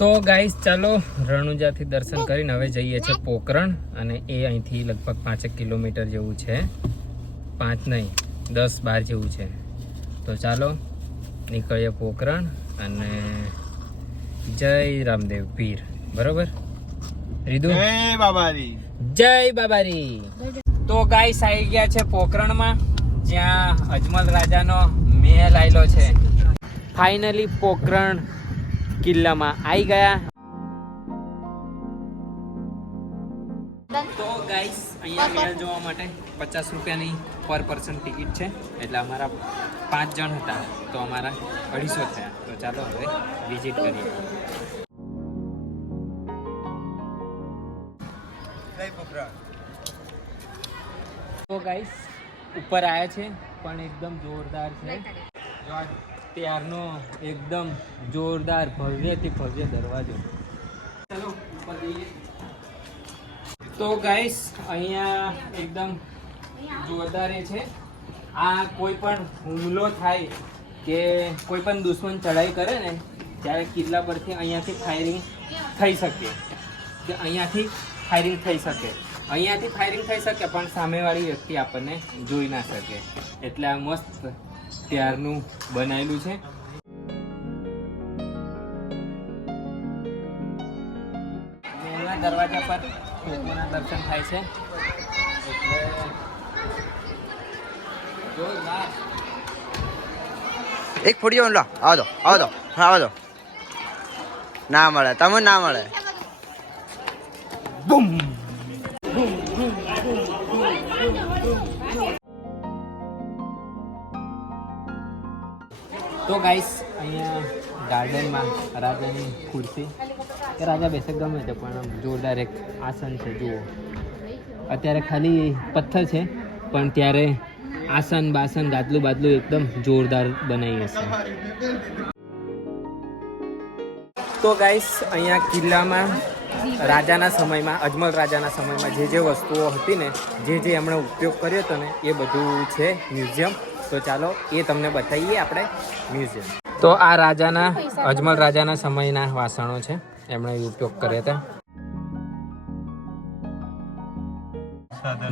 તો ગાઈસ ચાલો રણુજાથી દર્શન કરીને હવે જઈએ છીએ પોકરણ, અને એ અહીંથી લગભગ 5 કિલોમીટર જેવું છે. 5 નહીં 10-12 જેવું છે. તો ચાલો નીકળીએ પોકરણ. અને જય રામદેવ પીર. બરોબર રીધુ? જય બાબારી. જય બાબારી. તો ગાઈસ આવી ગયા છે પોકરણમાં, જ્યાં અજમલ રાજાનો મહેલ આવેલો છે. ફાઇનલી પોકરણ કિલ્લામાં આવી ગયા. તો ગાઈસ અહીંયા મહેલ જોવા માટે 50 રૂપિયાની પર પર્સન ટિકિટ છે. એટલે અમારા 5 જણ હતા તો અમારા 250 થયા. તો ચાલો હવે વિઝિટ કરીએ. તો ગાઈસ ઉપર આવ્યા છે, પણ એકદમ જોરદાર છે. ત્યારનો એકદમ જોરદાર ભવ્યથી ભવ્ય દરવાજો. ચાલો ઉપર જઈએ. તો ગાઈસ અહીંયા એકદમ જોરદાર છે. આ કોઈ પણ હુમલો થાય કે કોઈ પણ દુશ્મન ચઢાઈ કરે ને, ત્યારે કિલ્લા પરથી અહીંયાથી ફાયરિંગ થઈ શકે. અહીંયાથી ફાયરિંગ થઈ શકે. અહીંયાથી ફાયરિંગ થઈ શકે, પણ સામેવાળી વ્યક્તિ આપણને જોઈ ના શકે. એટલે આ મસ્ત ત્યારનું બનાવેલું છે. મહેલના દરવાજા પર ભગવાનના દર્શન થાય છે. એટલે જોરદાર. એક ફોડી લો. આવો દો આવો દો. ના મળે, તમે ના મળે. બૂમ. તો ગાઈસ અહીંયા ગાર્ડનમાં રાજાની ખુરશી કે રાજા બેસે ગમે તે, પણ આમ જોરદાર એક આસન છે. જુઓ, અત્યારે ખાલી પથ્થર છે, પણ ત્યારે આસન બાસન ગાદલું બાદલું એકદમ જોરદાર બનાવી હશે. તો ગાઈસ અહીંયા કિલ્લામાં રાજાના સમયમાં, અજમલ રાજાના સમયમાં જે વસ્તુઓ હતી ને, જે એમણે ઉપયોગ કર્યો હતો ને, એ બધું છે મ્યુઝિયમ. તો ચાલો એ તમને બતાવીએ આપણે મ્યુઝિયમ. તો આ રાજાના, અજમલ રાજાના સમયના વાસણો છે, એમણે ઉપયોગ કર્યા હતા.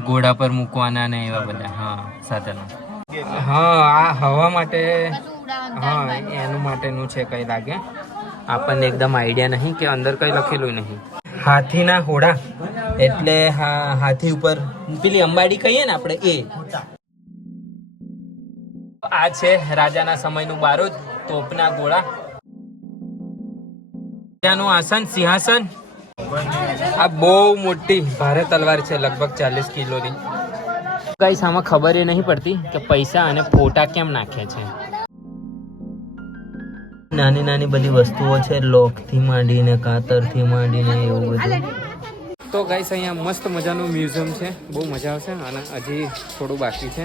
ઘોડા પર મૂકવાના ને એવા બધા સાધનો. આ હવા માટે, એનું માટેનું છે કઈ લાગે. આપણને એકદમ આઈડિયા નહીં કે અંદર કઈ લખેલું નહીં. હાથીના હોડા, એટલે હાથી ઉપર પેલી અંબાડી કહીએ ને આપણે, એ. આ છે રાજાના સમયનું બારૂદ, તોપના ગોળા, રાજાનું આસન, સિંહાસન. આ બહુ મોટી ભારે તલવાર છે, લગભગ 40 કિલોની. ગાઈસ આમાં ખબર એ નહીં પડતી કે પૈસા અને ફોટા કેમ નાખે છે. નાની નાની બધી વસ્તુઓ છે, લોકથી માંડીને કાતરથી માંડીને એવું બધું. તો ગાઈસ અહીંયા મસ્ત મજાનું મ્યુઝિયમ છે, બહુ મજા આવશે. અને હજી થોડું બાકી છે.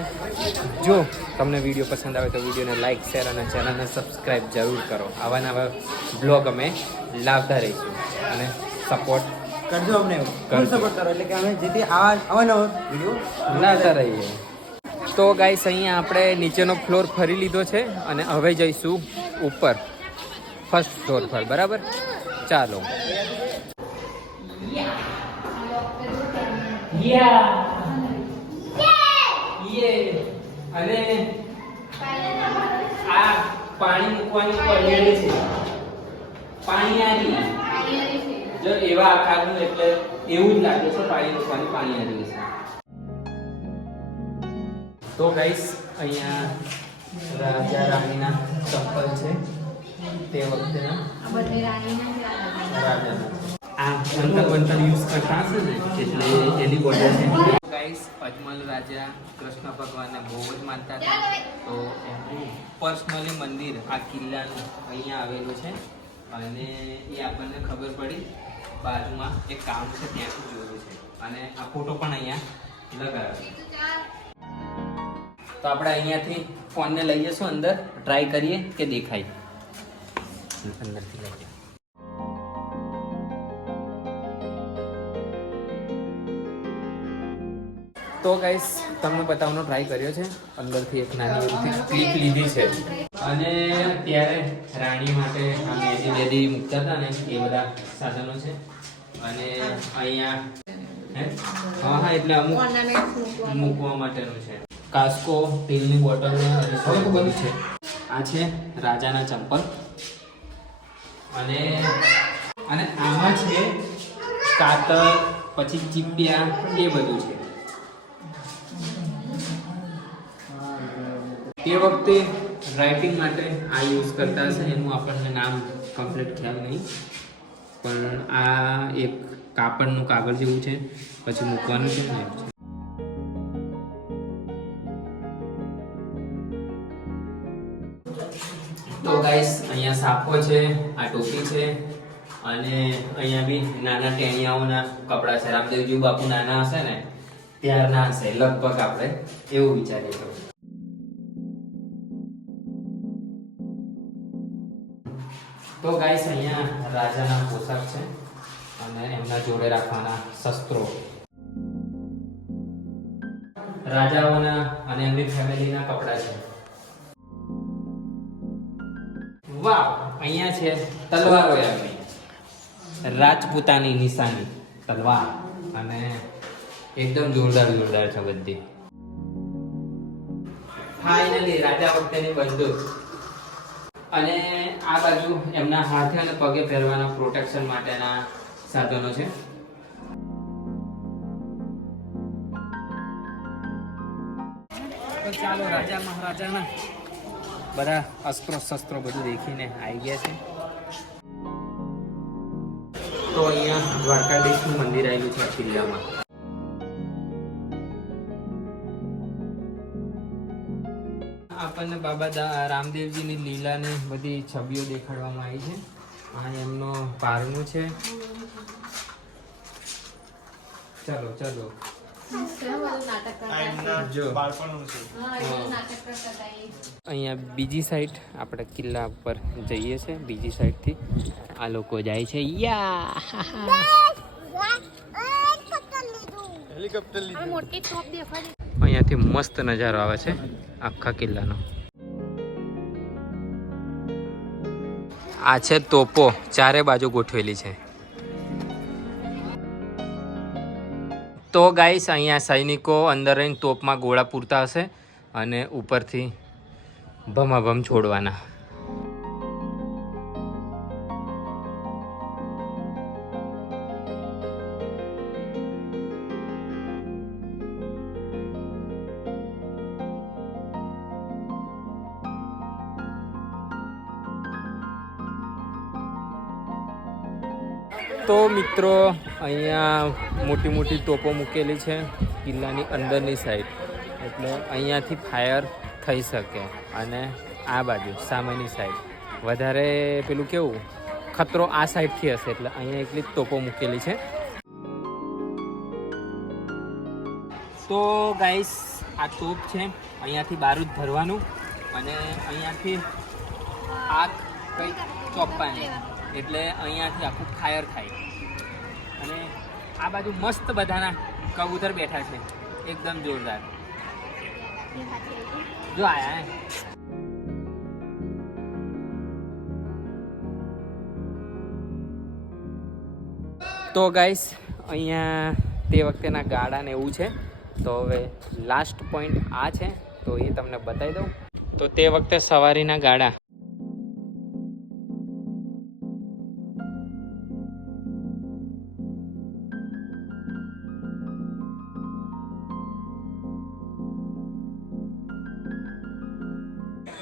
જો તમને વિડીયો પસંદ આવે તો વિડીયોને લાઇક, શેર અને ચેનલને સબસ્ક્રાઈબ જરૂર કરો. આવા નવા બ્લોગ અમે લાવતા રહીશું, અને સપોર્ટ કરજો અમને. સપોર્ટ કરો એટલે કે અમે જેથી આવા નવા વિડીયો લાવતા રહીએ. તો ગાઈસ અહીંયા આપણે નીચેનો ફ્લોર ફરી લીધો છે, અને હવે જઈશું ઉપર ફર્સ્ટ ફ્લોર પર. બરાબર, ચાલો. અને આ પાણી મૂકવાની પળિયાળી છે, પાણીયારી. જો એવા આકારનું, એટલે એવું જ લાગે છે પાણી મૂકવાની પાણીયારી છે. તો ગાઈસ અહીંયા રાજા રાણીના ચપ્પલ છે, તે વખતેના રાજાના. આ અંતર યુઝ કરતા હશે ને, એટલે એની બોટલ છે. ગાઈસ અજમલ રાજા કૃષ્ણ ભગવાનને બહુ જ માનતા હતા, તો એમનું પર્સનલી મંદિર આ કિલ્લાનું અહીંયા આવેલું છે. અને એ આપણને ખબર પડી, બાજુમાં એક કામ છે ત્યાંથી જોયું છે. અને આ ફોટો પણ અહીંયા લગાવ્યો છે. તો આપણે અહીંયાથી ફોનને લઈએ શું અંદર, ટ્રાય કરીએ કે દેખાય. અંદરથી લઈએ. તો તો ગાઈસ તમને બતાવવાનો ટ્રાય કર્યો છે. અંદરથી એક નાની એવી ક્લિપ લીધી છે. અને ત્યારે રાણી માટે આ મેદી વેદી મૂકતા હતા ને એ બધા સાધનો છે. અને અહીંયા હા એટલે અમુક મૂકવા માટેનું છે. કાસ્કો, તેલની બોટલ ને બધું છે. આ છે રાજાના ચંપલ. અને આમાં છે કાતર, પછી ચીપિયા, એ બધું છે. તે વખતે રાઇટિંગ માટે આ યુઝ કરતા હશે. એનું આપણને નામ કમ્પ્લીટ ખ્યાલ નહીં, પણ આ એક કાપડનું કાગળ જેવું છે, પછી મૂકવાનું છે ને. તો ગાઈસ અહીંયા સાપો છે, આ ટોપી છે, અને અહીંયા બી નાના ટેણિયાઓના કપડા છે. રામદેવજી બાપુ નાના હશે ને ત્યારના હશે લગભગ, આપણે એવું વિચારીએ તો. તો ગાઈસ અહીંયા રાજાના પોશાક છે અને એમના જોડે રાખવાના શસ્ત્રો, રાજાઓના અને એમની ફેમિલીના કપડા છે. વાહ, અહીંયા છે તલવારો, એમની રાજપૂતાની નિશાની તલવાર, અને એકદમ જોરદાર છે બધી. ફાઇનલી રાજા વખતેની બંદૂક. અને આ બાજુ એમના હાથે અને પગે પહેરવાના પ્રોટેક્શન માટેના સાધનો છે. તો ચાલો રાજા મહારાજાના બધા અસ્ત્રો શસ્ત્રો બધું દેખીને આવી ગયા છે. તો અહીંયા દ્વારકાધીશનું મંદિર આવેલું છે આ કિલ્લામાં. આપણને બાબા રામદેવજીની લીલાની બધી છબીઓ દેખાડવામાં આવી છે. આ એમનો પારણું છે. ચાલો જો અહીંયા બીજી સાઈડ આપણે કિલ્લા ઉપર જઈએ છે. બીજી સાઈડથી આ લોકો જાય છે. અહીંયાથી મસ્ત નજારો આવે છે આખા કિલ્લાનો. આ છે તોપો, ચારે બાજુ ગોઠવેલી છે. તો ગાઈસ અહીંયા સૈનિકો અંદર રહીને તોપમાં ગોળા પૂરતા હશે અને ઉપરથી ભમાભમ છોડવાના. તો મિત્રો અહીંયા મોટી મોટી તોપો મૂકેલી છે કિલ્લાની અંદરની સાઈડ, એટલે અહીંયાથી ફાયર થઈ શકે. અને આ બાજુ સામેની સાઈડ વધારે પેલું કેવું ખતરો આ સાઈડથી હશે, એટલે અહીંયા એટલી જ તોપો મૂકેલી છે. તો ગાઈસ આ તોપ છે, અહીંયાથી બારૂદ ભરવાનું અને અહીંયાથી આગ કંઈક ચોપવાની, એટલે અહીંયાથી આખું ફાયર થાય. અને આ બાજુ મસ્ત બધાના કબૂતર બેઠા છે, એકદમ જોરદાર. જો આયા તો ગાઈસ અહીંયા તે વખતેના ગાડા ને એવું છે. તો હવે લાસ્ટ પોઈન્ટ આ છે, તો એ તમને બતાવી દઉં. તો તે વખતે સવારીના ગાડા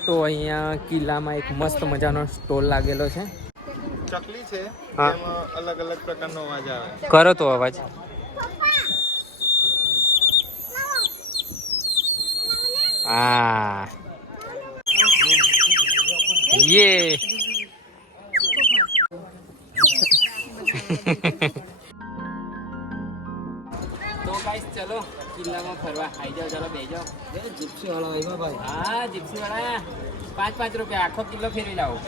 તો અહીંયા કિલ્લામાં એક મસ્ત મજાનો સ્ટોલ લાગેલો છે. ચકલી છે, એમાં અલગ અલગ પ્રકારનો અવાજ આવે. કરો તો અવાજ. હા યે તો ગાઈસ ચલો કિલ્લામાં ફરવા આવી જાઓ. ચલો બેસી જાઓ. જીપ્સી વાળા આવ્યા ભાઈ. હા જીપ્સી વાળા 5 રૂપિયા આખો કિલ્લો ફેરવી લાવો.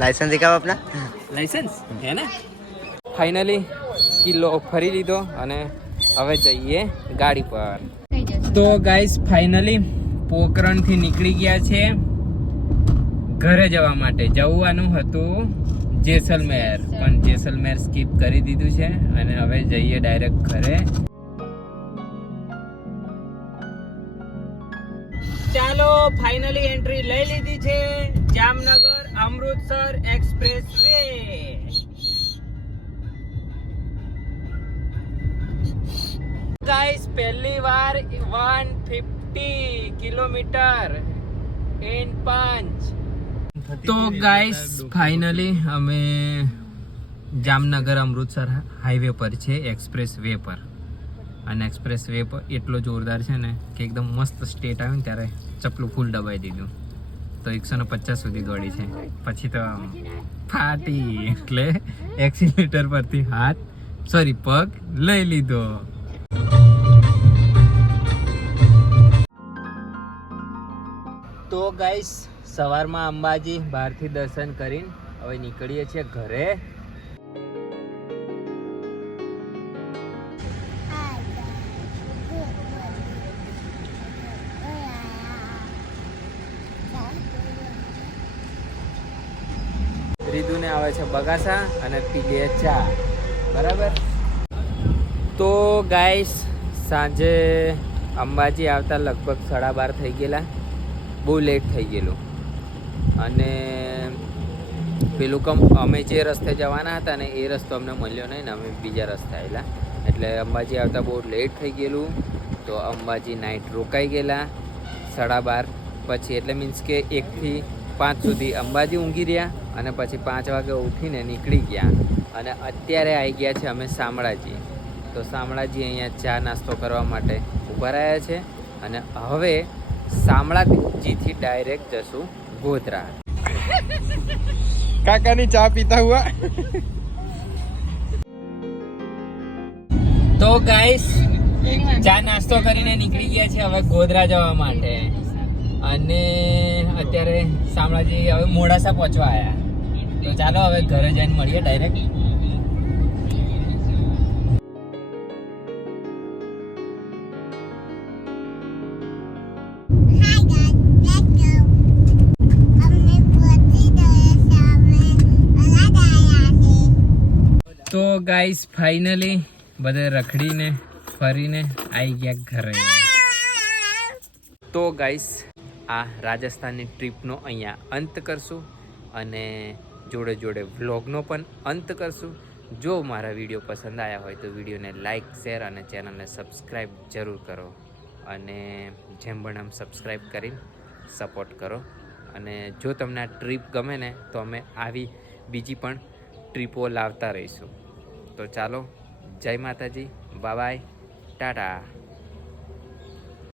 लाइसेंस दिखाओ अपना. લાઇસન્સ હે ને. ફાઇનલી કિલ્લો ફરી લીધો અને હવે જઈએ ગાડી પર. તો ગાઈસ ફાઇનલી પોખરણથી નીકળી ગયા છે ઘરે જવા માટે. જવાનું હતું જેસલમેર, પણ જેસલમેર સ્કીપ કરી દીધું છે અને હવે જઈએ ડાયરેક્ટ ઘરે. ચાલો ફાઇનલી એન્ટ્રી લઈ લીધી છે Jamnagar Amritsar express way. Guys પહેલી વાર 150 કિલોમીટર ઇન 5. તો ગાઈસ ફાઇનલી અમે જામનગર અમૃતસર હાઈવે પર છે, એક્સપ્રેસ વે પર. અને એક્સપ્રેસ વે પર એટલો જોરદાર છે ને કે એકદમ મસ્ત સ્ટેટ આવ્યું ને ત્યારે ચપલું ફૂલ દબાઈ દીધું. તો 150 સુધી દોડી છે, પછી તો ફાટી, એટલે એક્સિલેટર પરથી પગ લઈ લીધો. તો ગાઈસ સવારમાં અંબાજી બહારથી દર્શન કરીને હવે નીકળીએ છીએ ઘરે. રીધુને આવે છે બગાસા અને પીલીએ ચા, બરાબર. તો ગાઈસ સાંજે અંબાજી આવતા લગભગ 12:30 થઈ ગયેલા, બહુ લેટ થઈ ગયેલું. અને પેલું અમે જે રસ્તે જવાના હતા ને એ રસ્તો અમને મળ્યો નહીં ને અમે બીજા રસ્તે આવેલા, એટલે અંબાજી આવતા બહુ લેટ થઈ ગયેલું. તો અંબાજી નાઇટ રોકાઈ ગયેલા 12:30 પછી, એટલે મીન્સ કે 1 થી 5 સુધી અંબાજી ઊંઘી રહ્યા અને પછી 5 વાગે ઉઠીને નીકળી ગયા. અને અત્યારે આવી ગયા છે અમે શામળાજી. તો શામળાજી અહીંયા ચા નાસ્તો કરવા માટે ઊભા રહ્યા છે અને હવે શામળાજીથી ડાયરેક્ટ જશું ગોધરા. કાકાની ચા પીતા હુઆ. તો ગાઈસ ચા નાસ્તો કરીને નીકળી ગયા છે હવે ગોધરા જવા માટે. અને અત્યારે શામળાજી હવે મોડાસા પહોંચવા આવ્યા. તો ચાલો હવે ઘરે જઈને મળીએ ડાયરેક્ટ. તો ગાઈસ ફાઇનલી બધે રખડીને ફરીને આવી ગયા ઘરે. તો ગાઈસ આ રાજસ્થાનની ટ્રીપનો અહીંયા અંત કરશું અને જોડે જોડે વ્લોગનો પણ અંત કરશું. જો મારા વિડીયો પસંદ આવ્યા હોય તો વિડીયોને લાઇક, શેર અને ચેનલને સબસ્ક્રાઈબ જરૂર કરો. અને જેમ પણ આમ સબસ્ક્રાઈબ કરી સપોર્ટ કરો. અને જો તમને આ ટ્રીપ ગમે ને તો અમે આવી બીજી પણ ટ્રીપો લાવતા રહીશું. તો ચાલો, જય માતાજી, બાય બાય, ટાટા.